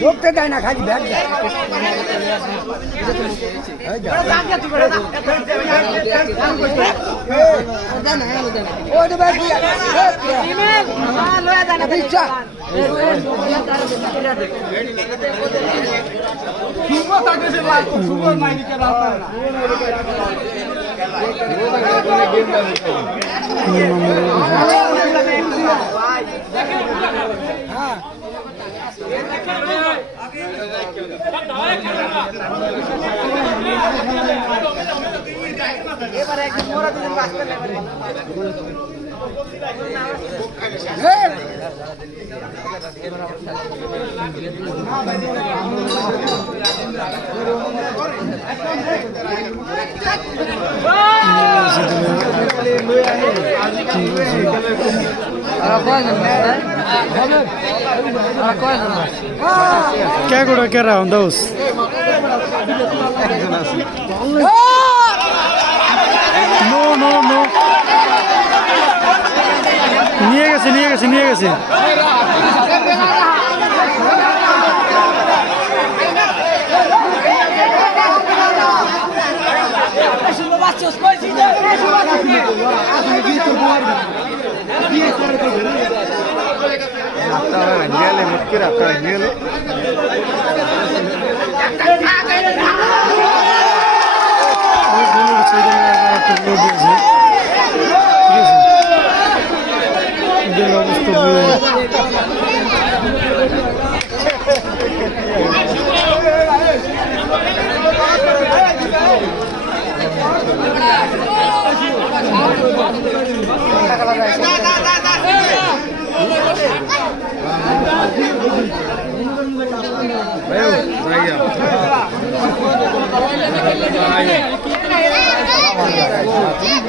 ঢুকতে দেয় না, খালি ব্যাগ দেয়। এবারে একদিন মোরা দুজন বাঁচতে নেবে। क्या गुड़ा क्या रहा हूँ दोस्त नो नो नो নিয়ে গেছে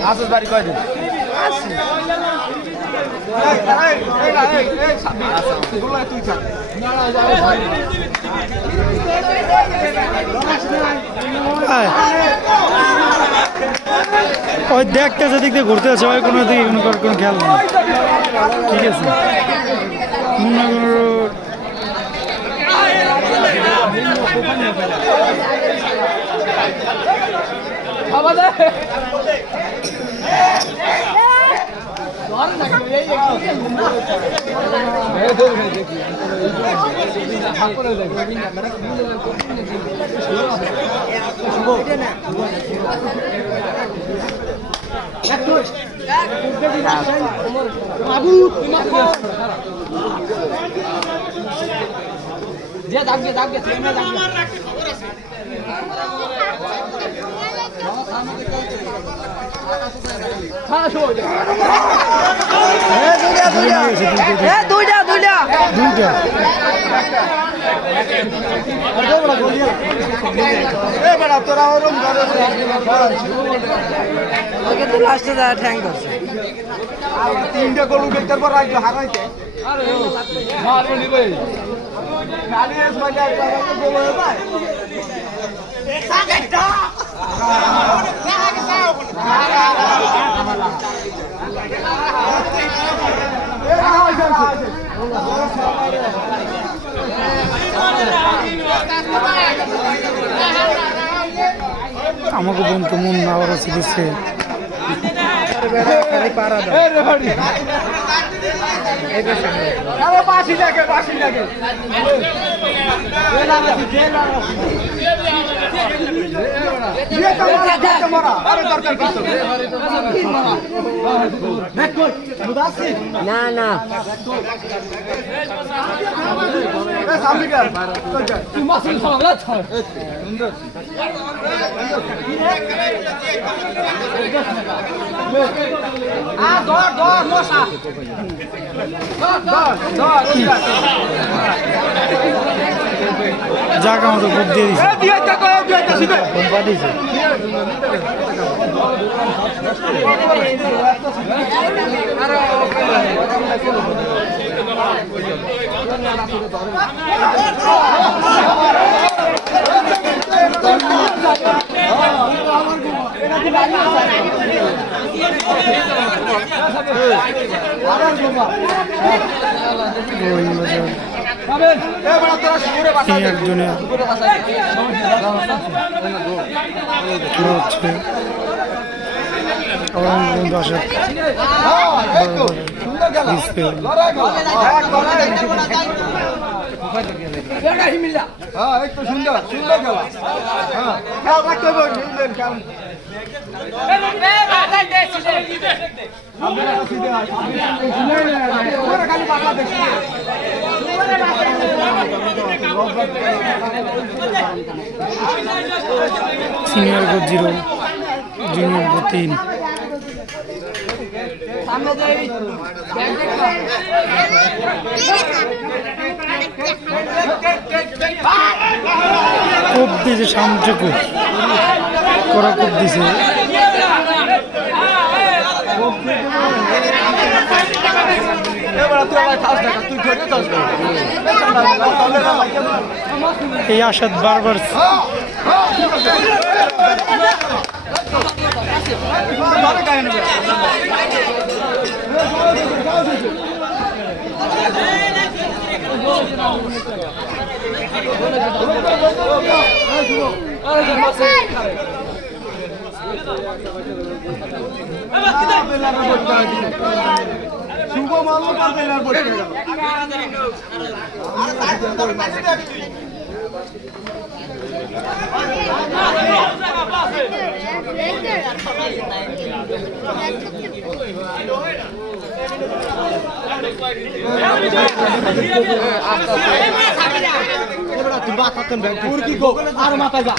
আসিস বাড়ি কয়দিন ওই দেখতেছে দিক দিয়ে ঘুরতে আছে ওই কোনো দিকে কোনো খেয়াল নেই ঠিক আছে তিনটা গরু দেখতে পর রাজ্য হারাইতে আমাকে বন্ধু মন না ওরা দিচ্ছে বাসি লাগে না না জায়গা মতো বুক দিয়ে দিছে সিনিয়র জুনিয়র খেলা হচ্ছে দর্শক একটু সুন্দর সুন্দর খেলা খেয়াল রাখতে হবে খেয়াল সিনিয়র গো 0 জুনিয়র গো 3 কোপ দিয়েছে সামনে কোপ করা কোপ দিছে এই আশাদ বারবার শুভ মাল্য পাল্টাইলার বসে গেল আর মাথায় যা